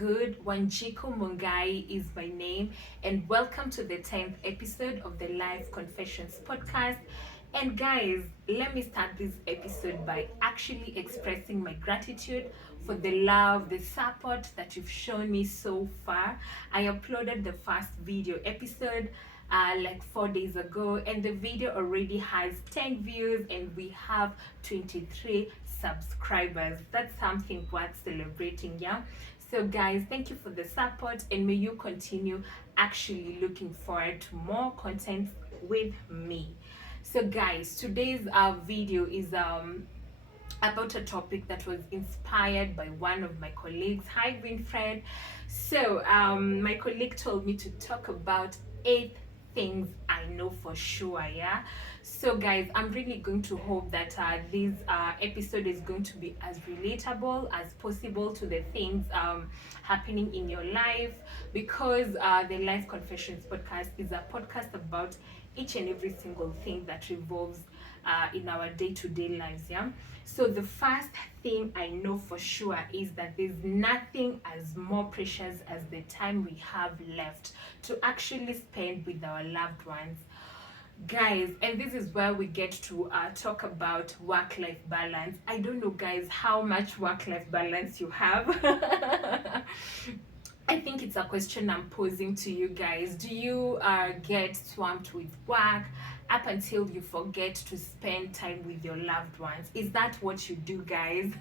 good? Wanjiku Mungai is my name, and welcome to the 10th episode of the Live Confessions podcast. And guys, let me start this episode by actually expressing my gratitude for the love, the support that you've shown me so far. I uploaded the first video episode like 4 days ago, and the video already has 10 views, and we have 23 subscribers. That's something worth celebrating, yeah. So guys, thank you for the support, and may you continue actually looking forward to more content with me. So guys, today's video is about a topic that was inspired by one of my colleagues. Hi Winfred. So my colleague told me to talk about 8 things I know for sure, yeah. So guys, I'm really going to hope that this episode is going to be as relatable as possible to the things happening in your life, because the Life Confessions podcast is a podcast about each and every single thing that revolves in our day-to-day lives, yeah. So the first thing I know for sure is that there's nothing as more precious as the time we have left to actually spend with our loved ones, guys. And this is where we get to talk about work-life balance. I don't know, guys, how much work-life balance you have. I think it's a question I'm posing to you guys. Do you get swamped with work up until you forget to spend time with your loved ones? Is that what you do, guys?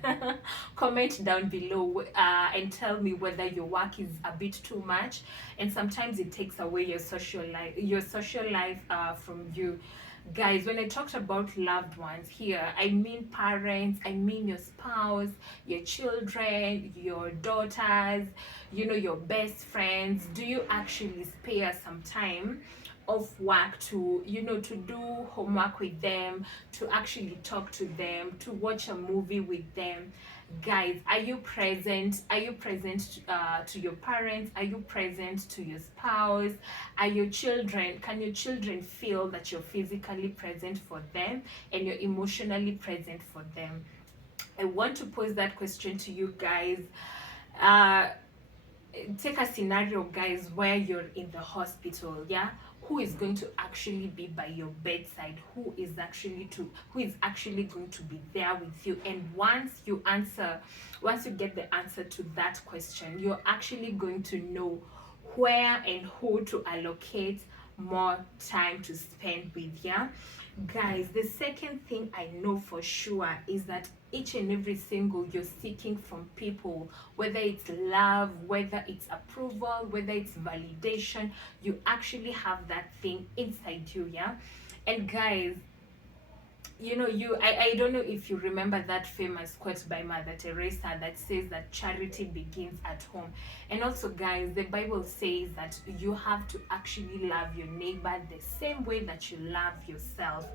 Comment down below and tell me whether your work is a bit too much, and sometimes it takes away your social life from you. Guys, when I talked about loved ones here, I mean parents, I mean your spouse, your children, your daughters, your best friends. Do you actually spare some time off work to to do homework with them, to actually talk to them, to watch a movie with them? Guys, are you present? Are you present to your parents? Are you present to your spouse? Are your children, can your children feel that you're physically present for them and you're emotionally present for them? I want to pose that question to you guys. uh Take a scenario, guys, where you're in the hospital, yeah. Who is going to actually be by your bedside? Who is actually going to be there with you? And once you get the answer to that question, you're actually going to know where and who to allocate more time to spend with, yeah. Guys, the second thing I know for sure is that each and every single you're seeking from people, whether it's love, whether it's approval, whether it's validation, you actually have that thing inside you, yeah. And guys, I don't know if you remember that famous quote by Mother Teresa that says that charity begins at home. And also, guys, the Bible says that you have to actually love your neighbor the same way that you love yourself.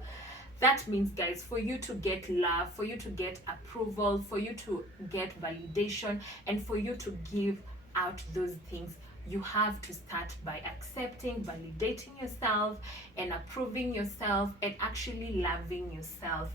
That means, guys, for you to get love, for you to get approval, for you to get validation, and for you to give out those things, you have to start by accepting, validating yourself, and approving yourself, and actually loving yourself.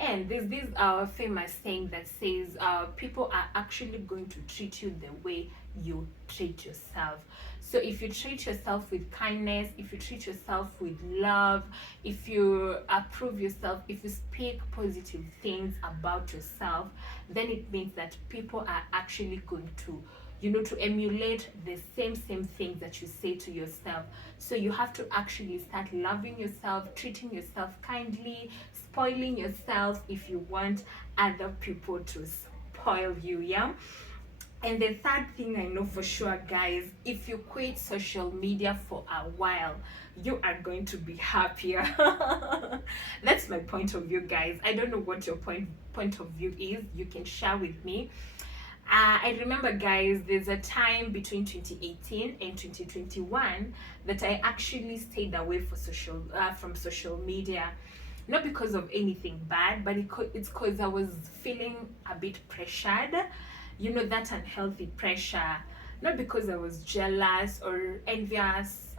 And there's this famous saying that says people are actually going to treat you the way you treat yourself. So if you treat yourself with kindness, if you treat yourself with love, if you approve yourself, if you speak positive things about yourself, then it means that people are actually going to to emulate the same things that you say to yourself. So you have to actually start loving yourself, treating yourself kindly, spoiling yourself if you want other people to spoil you, yeah. And the third thing I know for sure, guys, if you quit social media for a while, you are going to be happier. That's my point of view, guys. I don't know what your point of view is. You can share with me. I remember, guys, there's a time between 2018 and 2021 that I actually stayed away from social media. Not because of anything bad, but it's because I was feeling a bit pressured, that unhealthy pressure. Not because I was jealous or envious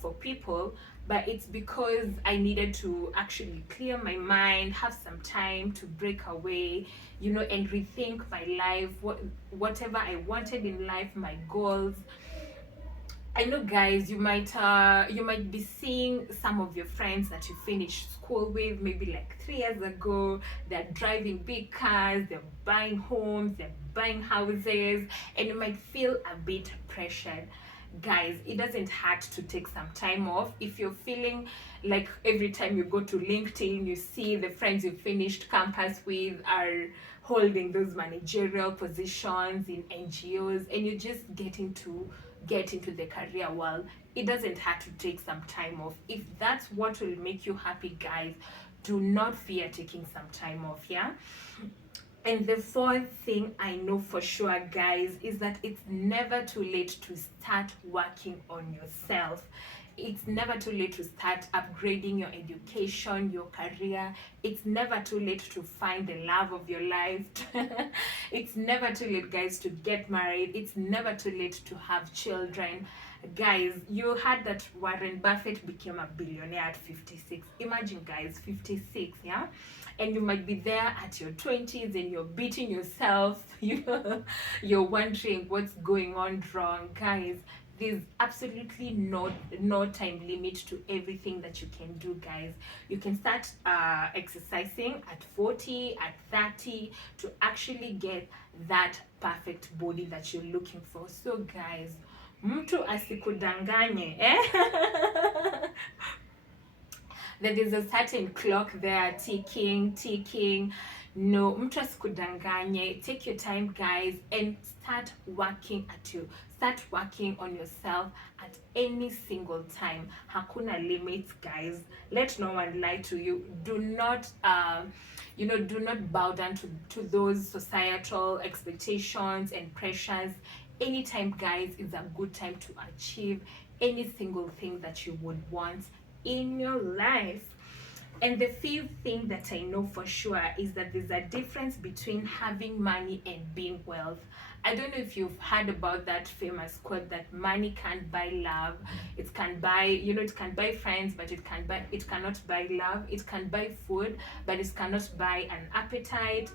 for people, but it's because I needed to actually clear my mind, have some time to break away, and rethink my life, whatever I wanted in life, my goals. I know, guys, you might be seeing some of your friends that you finished school with maybe like 3 years ago. They're driving big cars, they're buying homes, they're buying houses, and you might feel a bit pressured. Guys, it doesn't hurt to take some time off. If you're feeling like every time you go to LinkedIn, you see the friends you finished campus with are holding those managerial positions in NGOs, and you're just getting to get into the career world, it doesn't hurt to take some time off. If that's what will make you happy, guys, do not fear taking some time off. Yeah. And the fourth thing I know for sure, guys, is that it's never too late to start working on yourself. It's never too late to start upgrading your education, your career. It's never too late to find the love of your life. It's never too late, guys, to get married. It's never too late to have children. Guys, you heard that Warren Buffett became a billionaire at 56. Imagine, guys, 56, yeah? And you might be there at your 20s and you're beating yourself, you're wondering what's going on wrong. Guys, there's absolutely no time limit to everything that you can do, guys. You can start exercising at 40, at 30, to actually get that perfect body that you're looking for. So, guys, mtu asikudanganye, eh? That there's a certain clock there ticking. No, mtu asikudanganye. Take your time, guys, and start working on yourself at any single time. Hakuna limits, guys. Let no one lie to you. Do not do not bow down to those societal expectations and pressures. Anytime, guys, is a good time to achieve any single thing that you would want in your life. And the fifth thing that I know for sure is that there's a difference between having money and being wealth. I don't know if you've heard about that famous quote that money can't buy love. It can buy, it can buy friends, but it cannot buy love. It can buy food, but it cannot buy an appetite.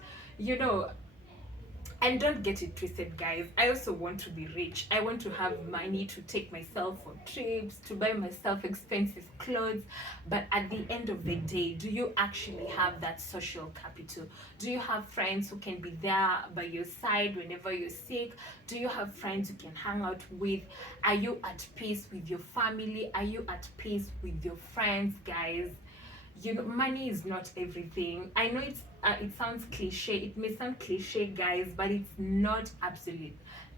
And don't get it twisted, guys. I also want to be rich. I want to have money to take myself on trips, to buy myself expensive clothes. But at the end of the day, do you actually have that social capital? Do you have friends who can be there by your side whenever you're sick? Do you have friends you can hang out with? Are you at peace with your family? Are you at peace with your friends, guys? Money is not everything. I know it sounds cliche. It may sound cliche, guys, but it's not absolute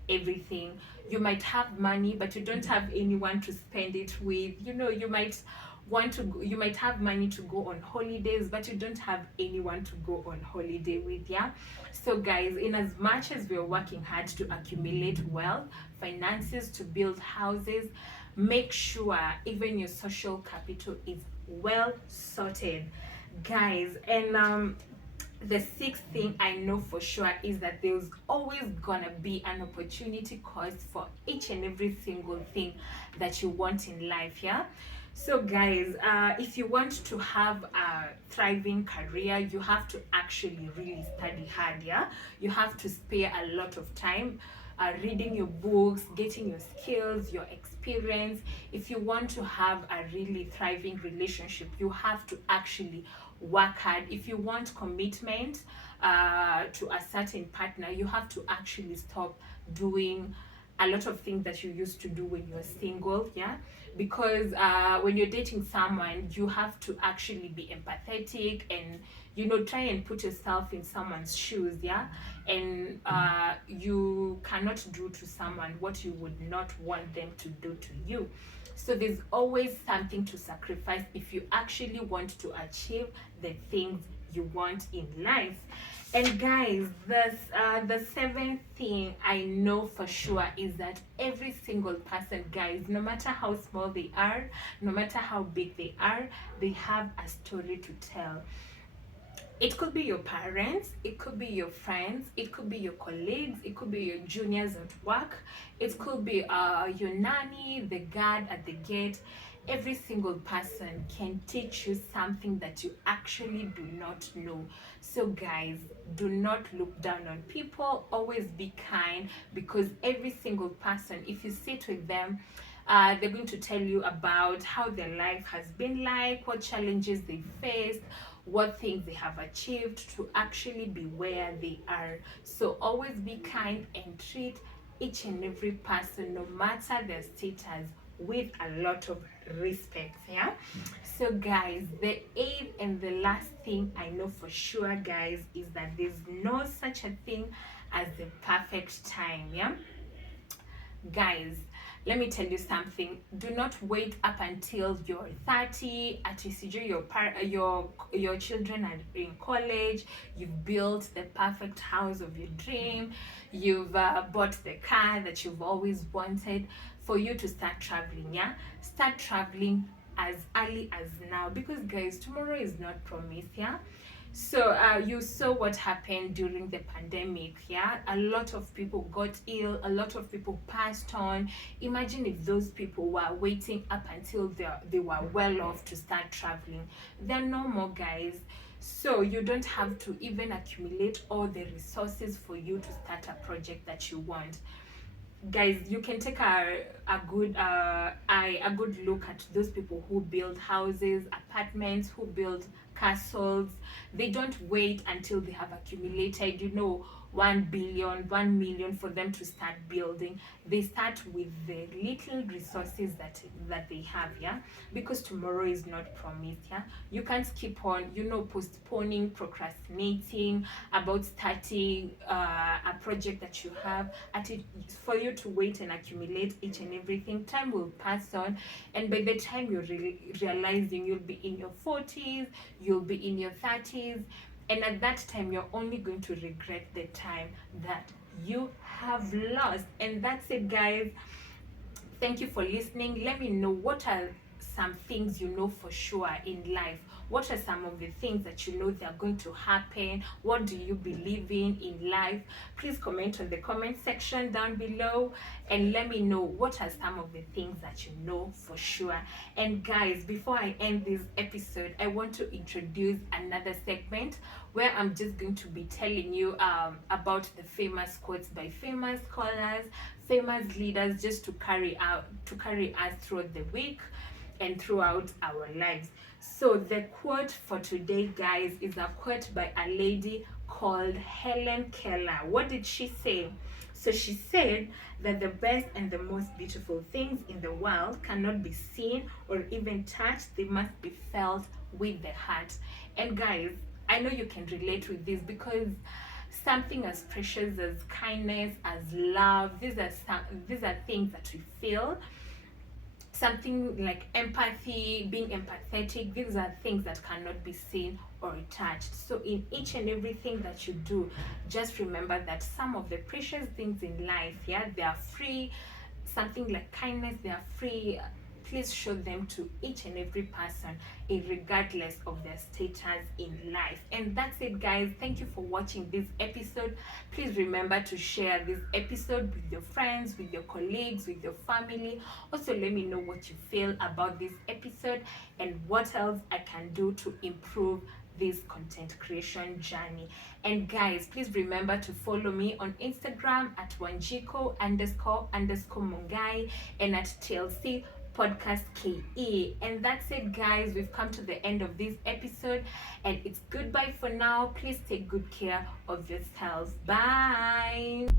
everything. You might have money, but you don't have anyone to spend it with. You might have money to go on holidays, but you don't have anyone to go on holiday with. Yeah. So, guys, in as much as we're working hard to accumulate wealth, finances, to build houses, make sure even your social capital is well sorted, guys. And the sixth thing I know for sure is that there's always gonna be an opportunity cost for each and every single thing that you want in life. Yeah. So, guys, if you want to have a thriving career, you have to actually really study hard. Yeah. You have to spare a lot of time reading your books, getting your skills, your experience. If you want to have a really thriving relationship, you have to actually work hard. If you want commitment to a certain partner, you have to actually stop doing a lot of things that you used to do when you're single. Yeah. Because when you're dating someone, you have to actually be empathetic and try and put yourself in someone's shoes. Yeah. And you cannot do to someone what you would not want them to do to you. So there's always something to sacrifice if you actually want to achieve the things you want in life. And, guys, the seventh thing I know for sure is that every single person, guys, no matter how small they are, no matter how big they are, they have a story to tell. It could be your parents, it could be your friends, it could be your colleagues, it could be your juniors at work, it could be your nanny, the guard at the gate. Every single person can teach you something that you actually do not know. So guys, do not look down on people. Always be kind, because every single person, if you sit with them, they're going to tell you about how their life has been like, what challenges they faced, what things they have achieved to actually be where they are. So always be kind and treat each and every person, no matter their status, with a lot of respect. Yeah. So guys, the eighth and the last thing I know for sure, guys, is that there's no such a thing as the perfect time. Yeah. Guys, let me tell you something. Do not wait up until you're 30, at least your children are in college, you've built the perfect house of your dream, you've bought the car that you've always wanted, for you to start traveling. Yeah, start traveling as early as now, because guys, tomorrow is not promised. Yeah. So you saw what happened during the pandemic. Yeah, a lot of people got ill, a lot of people passed on. Imagine if those people were waiting up until they were well off to start traveling. They're no more, guys. So you don't have to even accumulate all the resources for you to start a project that you want. Guys, you can take a good look at those people who build houses, apartments, who build castles. They don't wait until they have accumulated, 1 billion, 1 million for them to start building. They start with the little resources that they have. Yeah, because tomorrow is not promised. Yeah, you can't keep on postponing, procrastinating about starting a project that you have. For you to wait and accumulate each and everything, time will pass on, and by the time you're realizing, you'll be in your 40s, you'll be in your 30s, and at that time you're only going to regret the time that you have lost. And that's it, guys. Thank you for listening. Let me know, what are some things you know for sure in life? What are some of the things that you know they are going to happen? What do you believe in life? Please comment on the comment section down below and let me know, what are some of the things that you know for sure. And guys, before I end this episode, I want to introduce another segment where I'm just going to be telling you about the famous quotes by famous scholars, famous leaders, just to carry us throughout the week and throughout our lives. So the quote for today, guys, is a quote by a lady called Helen Keller. What did she say? So she said that the best and the most beautiful things in the world cannot be seen or even touched. They must be felt with the heart. And guys, I know you can relate with this, because something as precious as kindness, as love, these are things that we feel. Something like empathy, being empathetic, these are things that cannot be seen or touched. So in each and everything that you do, just remember that some of the precious things in life, yeah, they are free. Something like kindness, they are free. Please show them to each and every person, regardless of their status in life. And that's it, guys. Thank you for watching this episode. Please remember to share this episode with your friends, with your colleagues, with your family. Also, let me know what you feel about this episode and what else I can do to improve this content creation journey. And guys, please remember to follow me on Instagram at wanjiko__mungai and at TLC podcast KE. And that's it, guys. We've come to the end of this episode, and it's goodbye for now. Please take good care of yourselves. Bye.